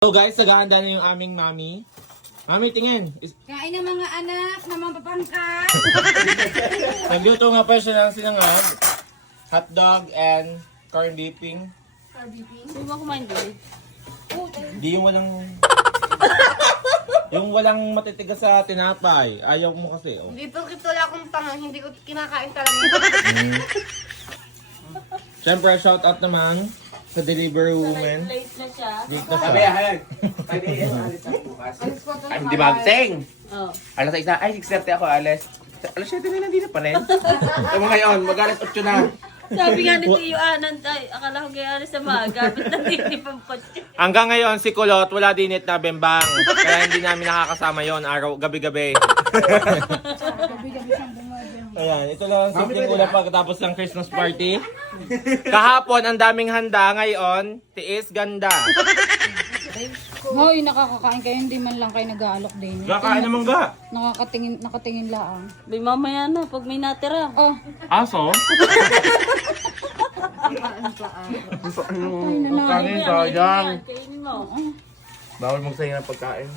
So guys, naghahanda na yung aming mami. Mami, tingin. Kain ng mga anak na mapapangkat. Nagluto nga pa siya ng sinangag, hotdog, and corn dipping. Hindi mo kumain din. Di yung walang... yung walang matitigas sa tinapay. Ayaw mo kasi, oh. Hindi po wala akong tanga, hindi ko kinakain talaga. Siyempre, shout out naman sa delivery woman. Late na siya. Dito sa... Sabi, hayag. 5 a.m. alis ako bukas. Ay, hindi magsing. Oh. Alas 6 na. Ay, 6:30 ako alas. Alas 7 na hindi na pa rin. Ay mo ngayon, mag-alas 8 na. Sabi nga ni Tiyo Anan, ay, akala ko kaya alis na maaga. Ba't nandinipan pa siya? Hanggang ngayon, si Kulot, wala dinit na bembang. Kaya hindi namin nakakasama yon araw, gabi-gabi. Ayan, ito lang ang simpleng ulam pagkatapos ng Christmas party. Kahapon, ang daming handa. Ngayon, tiis ganda. Hoy, nakakakain kayo, hindi man lang kayo nag-aalok din. Kakain naman ga. Nakatingin laang. May mamaya na, pag may natira. Oh, Aso? Kainin sayang. Kainin mo. Bawal magsayang ng pagkain.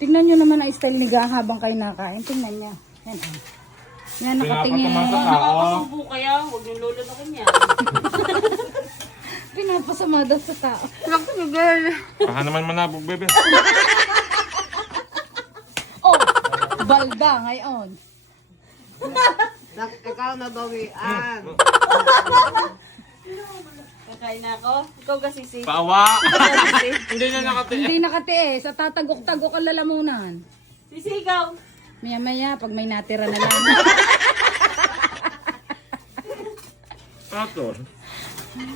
tignan nyo naman ang style ni Ga habang kayo nakain. Tingnan nyo. Yan, oh. Yan, nakatingin. Nakakasubo kaya, huwag yung lolo na kanya. Pinapasama daw sa tao. Baka naman manabog, bebe. Oh, balda ngayon. Ikaw na bawian. Kakain na ako. Ikaw gasisi. Paawa! Hindi na nakati. Hindi nakatiis. Sa tatagok-tagok ang lalamunan. Sisi, ikaw. Maya-maya, pag may natira na lang. Ato.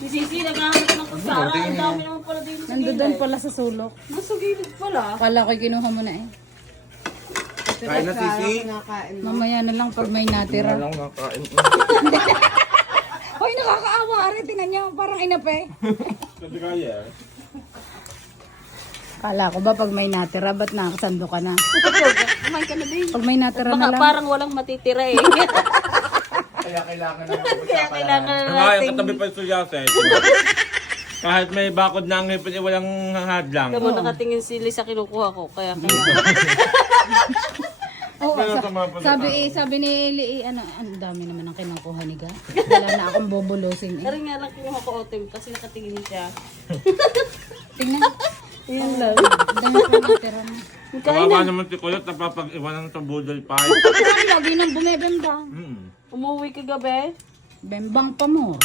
Si Sisi, naghahanap ng kutsara. Ang dami naman pala din sa Nandoon gilid. pala sa sulok. Nasa gilid pala. Kala ko kinuha mo na eh. Kain na sisi. Kinakain mo. Mamaya na lang pag may natira. Lang nakain. Hoy, nakakaawa rin. Tingnan niyo, parang inape. Sabi kaya. Kala ko ba pag may natira, ba't nakasando ka na? Kumain ka na din. Pag may natira na Baka lang. parang walang matitira eh. Kaya kailangan na Kaya kailangan na Ngayon, natin. katabi pa ito yaset. Kahit may bakod na ang hipon, walang hadlang. Tama nakatingin si Lisa kinukuha ko. Kaya kailangan. Oo, sabi ni Eli, ang dami naman ang kinukuha ni Ga. Wala na akong bubulusin eh. Pero nga lang kinuha ko otim kasi nakatingin siya. Tingnan. Yun lang. Ang dami pa natira na. Kawawa naman si Kulot, napapag-iwanan sa budol pie. Lagi nang bumebembang. Mm. Umuwi ka gabi? Bembang pa mo.